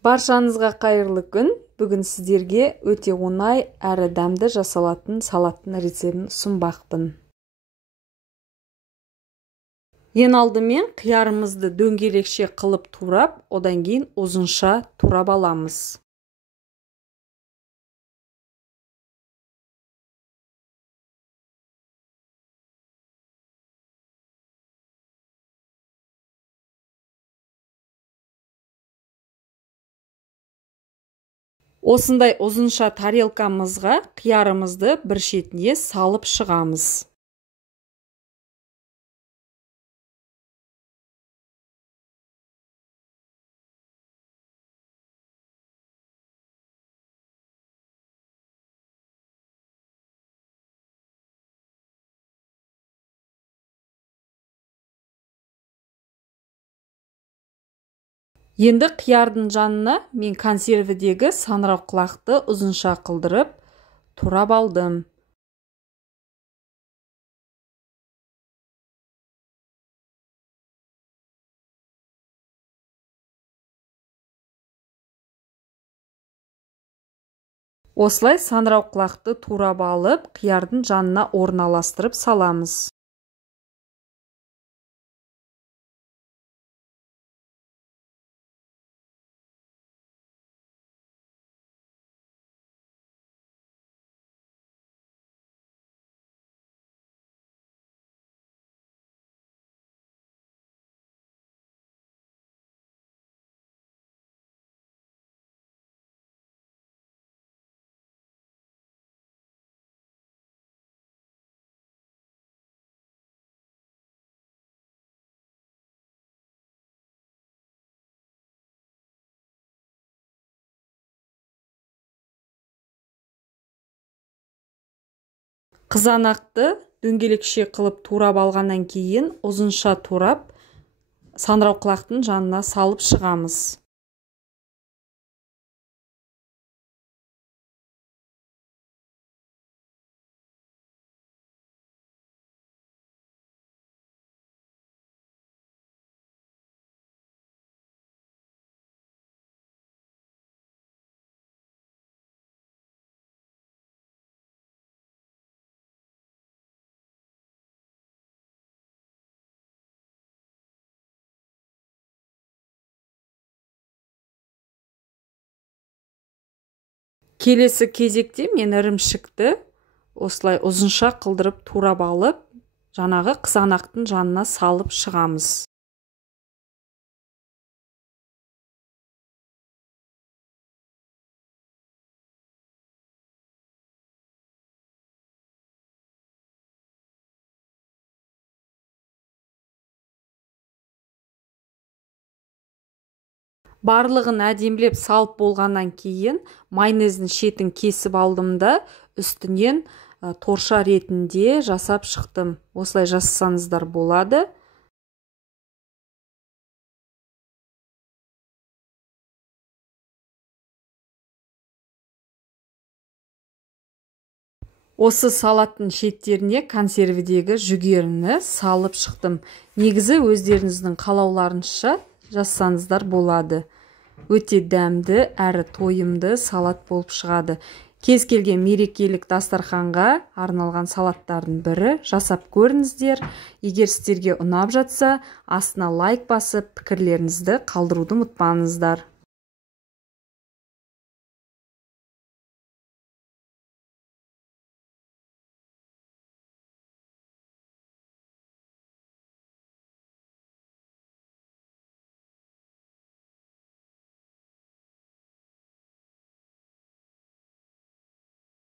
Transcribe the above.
Баршаңызға қайырлы күн. Бүгін сіздерге өте оңай әрі дәмді жасалатын салаттың рецебін ұсынбақпын. Ең алдымен қиярымызды дөңгелекше қылып турап, одан кейін ұзынша турап аламыз. Осындай ұзынша тарелкамызға қиярымызды бір шетіне салып шығамыз. Енді қиярдың жанына мен консервідегі саңырауқұлақты ұзынша қылдырып, турап алдым. Осылай саңырауқұлақты турап алып, қиярдың жанына орналастырып саламыз. Қызанақты дөңгелекше қылып турап алғаннан кейін ұзынша турап, саңырауқұлақтың жанына салып шығамыз. Келесі кезекте мен ірімшікті осылай ұзынша қылдырып турап алып, жаңағы қызанақтың жанына салып шығамыз. Барлығын әдемілеп салып болғаннан кейін майонездің шетін кесіп алдым да үстінен торша ретінде жасап шықтым. Осылай жасасаңыздар болады. Осы салаттың шеттеріне консервідегі жүгеріні салып шықтым. Негізі өздеріңіздің қалауларыңызша жасаңыздар болады. Өте дәмді әрі тойымды салат болып шығады. Кез келген мерекелік дастарханға арналған салаттардың бірі. Жасап көріңіздер. Егер сіздерге ұнап жатса, астына лайк басып, пікірлеріңізді қалдыруды ұмытпаңыздар.